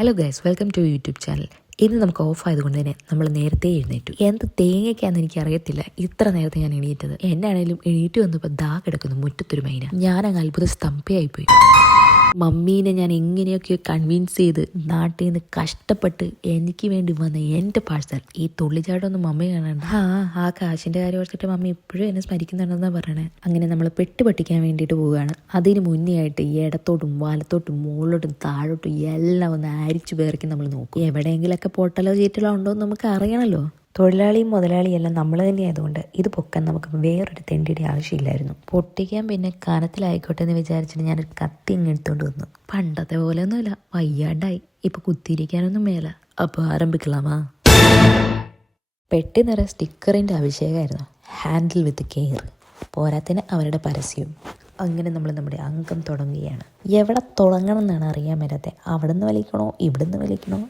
Hello guys, welcome to YouTube channel. ഇന്ന് നമുക്ക് of ആയതുകൊണ്ട് തന്നെ നമ്മൾ നേരത്തെ എഴുന്നേറ്റു. എന്ത് തേങ്ങയ്ക്കാന്ന് എനിക്ക് അറിയത്തില്ല ഇത്ര നേരത്തെ ഞാൻ എണീറ്റത്. എന്നാണേലും എണീറ്റ് വന്നപ്പോൾ ദാ കിടക്കുന്നു മുറ്റത്തൊരു മൈന. ഞാൻ അങ്ങ് അത്ഭുത സ്തംഭയായിപ്പോയി. മമ്മീനെ ഞാൻ എങ്ങനെയൊക്കെ കൺവിൻസ് ചെയ്ത് നാട്ടിൽ നിന്ന് കഷ്ടപ്പെട്ട് എനിക്ക് വേണ്ടി വന്ന എൻ്റെ പാഴ്സൽ ഈ തുള്ളിച്ചാട്ടമൊന്നും മമ്മി കാണണ്ട. ആ കാശിൻ്റെ കാര്യം ഓർത്തിട്ട് മമ്മി ഇപ്പോഴും എന്നെ സ്മരിക്കുന്നുണ്ടെന്നാണ് പറയണേ. അങ്ങനെ നമ്മൾ പെട്ടുപട്ടിക്കാൻ വേണ്ടിയിട്ട് പോവുകയാണ്. അതിന് മുന്നേ ആയിട്ട് ഇടത്തോട്ടും വലത്തോട്ടും മുകളിലോട്ടും താഴോട്ടും എല്ലാം ഒന്ന് അരിച്ചു പേർക്കി നമ്മൾ നോക്കും. എവിടെയെങ്കിലൊക്കെ പൊട്ടലോ ചീറ്റലോ ഉണ്ടോ എന്ന് നമുക്ക് അറിയണമല്ലോ. തൊഴിലാളിയും മുതലാളിയും എല്ലാം നമ്മൾ തന്നെ ആയതുകൊണ്ട് ഇത് പൊക്കാൻ നമുക്ക് വേറൊരു തെണ്ടിയുടെ ആവശ്യമില്ലായിരുന്നു. പൊട്ടിക്കാൻ പിന്നെ കനത്തിലായിക്കോട്ടെ എന്ന് വിചാരിച്ചിട്ട് ഞാനൊരു കത്തി ഇങ്ങെടുത്തോണ്ട് വന്നു. പണ്ടത്തെ പോലെ ഒന്നുമില്ല, വയ്യാണ്ടായി. ഇപ്പൊ കുത്തിയിരിക്കാനൊന്നും മേല. അപ്പോൾ ആരംഭിക്കലാമാ. പെട്ടി നിറയെ സ്റ്റിക്കറിൻ്റെ അഭിഷേകമായിരുന്നു. Handle with care. പോരാത്തിന് അവരുടെ പരസ്യവും. അങ്ങനെ നമ്മൾ നമ്മുടെ അംഗം തുടങ്ങുകയാണ്. എവിടെ തുടങ്ങണം എന്നാണ് അറിയാൻ മേലാത്തെ. അവിടെ നിന്ന് വലിക്കണോ ഇവിടെ നിന്ന് വലിക്കണോ?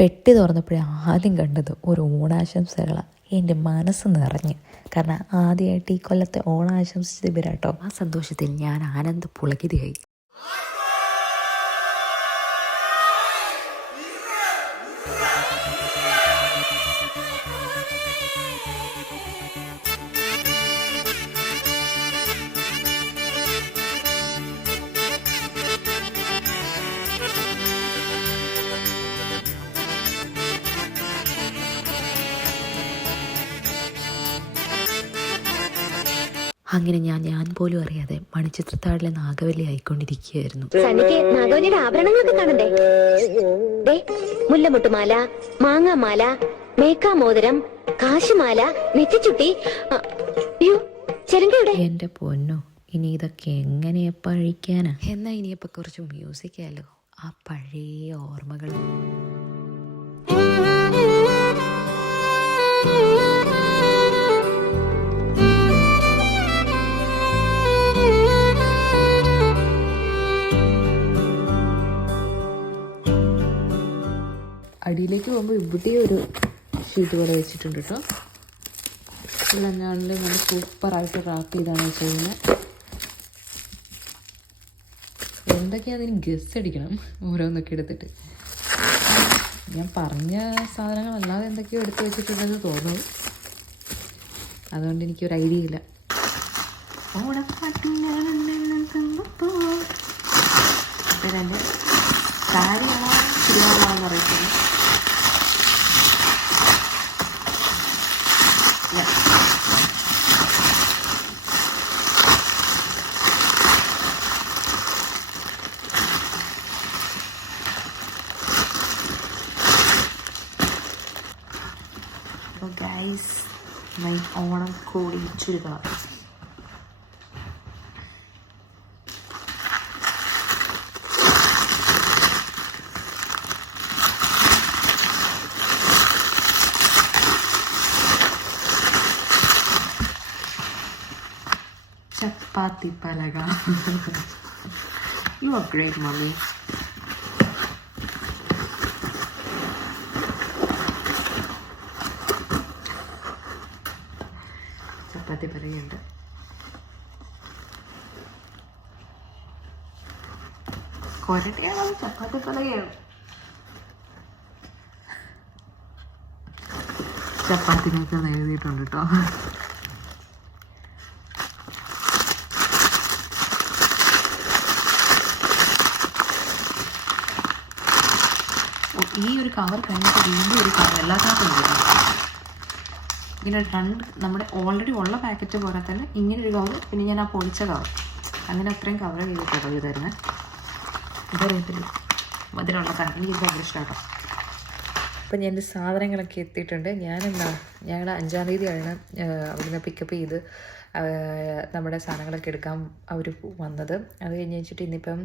പെട്ടി തുറന്നപ്പോഴേ ആദ്യം കണ്ടത് ഒരു ഓണാശംസകളാണ്. എൻ്റെ മനസ്സ് നിറഞ്ഞു. കാരണം ആദ്യമായിട്ട് ഈ കൊല്ലത്തെ ഓണാശംസിച്ചത് ഇവരാട്ടോ. ആ സന്തോഷത്തിൽ ഞാൻ ആനന്ദ പുളകിതയായി. അങ്ങനെ ഞാൻ പോലും അറിയാതെ മണിച്ചിത്രത്താഴിലെ നാഗവല്ലി ആയിക്കൊണ്ടിരിക്കുകയായിരുന്നു. നാഗവല്ലിയുടെ ആഭരണങ്ങളൊക്കെ കാണണ്ടേ? മുല്ലമുട്ടുമാല, മാങ്ങാമാല, മേക്കാമോതിരം, കാശുമാല, നെറ്റിച്ചുട്ടി. എന്റെ പൊന്നോ, ഇനി ഇതൊക്കെ എങ്ങനെ പഴിക്കാനാ? എന്നാ ഇനിയപ്പോ കുറച്ച് മ്യൂസിക്കാലോ. ആ പഴയ ഓർമ്മകൾ. അടിയിലേക്ക് പോകുമ്പോൾ ഇവിടെ ഒരു ഷീറ്റ് പോലെ വെച്ചിട്ടുണ്ട് കേട്ടോ. ഇളഞ്ഞാളിൽ നല്ല സൂപ്പറായിട്ട് റാപ്പ് ചെയ്താണ് ചെയ്യുന്നത്. എന്തൊക്കെയാണെന്ന് ഗസ് അടിക്കണം ഓരോന്നൊക്കെ എടുത്തിട്ട്. ഞാൻ പറഞ്ഞ സാധനങ്ങളല്ലാതെ എന്തൊക്കെയോ എടുത്ത് വെച്ചിട്ടുണ്ടെന്ന് തോന്നുന്നു. അതുകൊണ്ട് എനിക്കൊരു ഐഡിയ ഇല്ല. രണ്ട് കാര്യമാണോ ശരിയാണെന്ന് അറിയിക്കുന്നത്. അപ്പോൾ ഗൈസ്, മൈ ഓണം കോടി ചുരുക്കം. ചപ്പാത്തി പലക. You are great, mommy. ചപ്പാത്തി പലകയുണ്ട്. കൊരട്ടയാണോ ചപ്പാത്തി പലകയാണ്? ചപ്പാത്തിനൊക്കെ എഴുതിയിട്ടുണ്ട് കേട്ടോ. ഈ ഒരു കവർ കഴിഞ്ഞിട്ട് വീണ്ടും ഒരു കവർ എല്ലാത്തിനകത്തും ഉണ്ട്. ഇങ്ങനെ രണ്ട് നമ്മുടെ ഓൾറെഡി ഉള്ള പാക്കറ്റ് പോലെ തന്നെ ഇങ്ങനൊരു കവർ, പിന്നെ ഞാൻ ആ പൊളിച്ച കവർ, അങ്ങനെ അത്രയും കവർ ചെയ്തിട്ടോ ഇതായിരുന്നു. ഇതറിയത്തില്ല അതിലുള്ള തന്നെ എനിക്ക് ഭയങ്കര ഇഷ്ടമാട്ടോ. അപ്പം ഞാൻ എൻ്റെ സാധനങ്ങളൊക്കെ എത്തിയിട്ടുണ്ട്. ഞങ്ങൾ 5-ാം തീയതിയാണ് അവിടുന്ന് പിക്കപ്പ് ചെയ്ത് നമ്മുടെ സാധനങ്ങളൊക്കെ എടുക്കാൻ അവർ വന്നത്. അത് കഴിഞ്ഞ് വെച്ചിട്ട് ഇന്നിപ്പം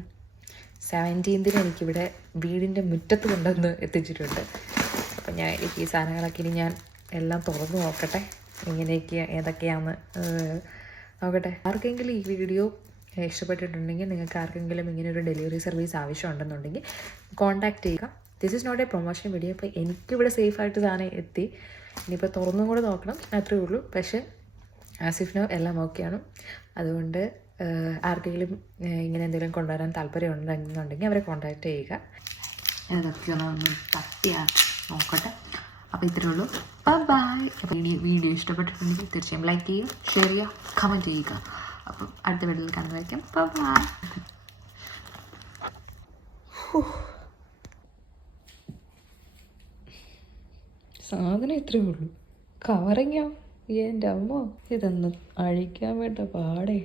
17th എനിക്കിവിടെ വീടിൻ്റെ മുറ്റത്ത് കൊണ്ടുവന്ന് എത്തിച്ചിട്ടുണ്ട്. അപ്പം എനിക്ക് ഈ സാധനങ്ങളൊക്കെ ഇനി ഞാൻ എല്ലാം തുറന്ന് നോക്കട്ടെ, എങ്ങനെയൊക്കെ ഏതൊക്കെയാണെന്ന് നോക്കട്ടെ. ആർക്കെങ്കിലും ഈ വീഡിയോ ഇഷ്ടപ്പെട്ടിട്ടുണ്ടെങ്കിൽ, നിങ്ങൾക്ക് ആർക്കെങ്കിലും ഇങ്ങനെ ഒരു ഡെലിവറി സർവീസ് ആവശ്യമുണ്ടെന്നുണ്ടെങ്കിൽ കോൺടാക്റ്റ് ചെയ്യുക. This is not a promotion video. അപ്പോൾ എനിക്കിവിടെ സേഫായിട്ട് സാധനം എത്തി. ഇനിയിപ്പോൾ തുറന്നും കൂടെ നോക്കണം, അത്രയേ ഉള്ളൂ. പക്ഷേ ആസിഫിനോ എല്ലാം ഓക്കെയാണ്. അതുകൊണ്ട് ആർക്കെങ്കിലും ഇങ്ങനെ എന്തെങ്കിലും കൊണ്ടുവരാൻ താല്പര്യം ഉണ്ടെന്നുണ്ടെങ്കിൽ അവരെ കോൺടാക്റ്റ് ചെയ്യുക. ഇതൊക്കെ ഒന്ന് തട്ടിയാ നോക്കട്ടെ. അപ്പോൾ ഇത്രയേ ഉള്ളൂ. ബൈ. അപ്പോൾ വീഡിയോ ഇഷ്ടപ്പെട്ടിട്ടുണ്ടെങ്കിൽ തീർച്ചയായും ലൈക്ക് ചെയ്യുക, ഷെയർ ചെയ്യുക, കമൻറ്റ് ചെയ്യുക. അപ്പം അടുത്ത വീഡിയോയിൽ കാണുന്നതായിരിക്കും. ബൈ. സാധനം ഇത്രയേ ഉള്ളൂ. കവറിങ്ങോ എൻ്റെ അമ്മ, ഇതൊന്ന് അഴിക്കാൻ വേണ്ട പാടേ.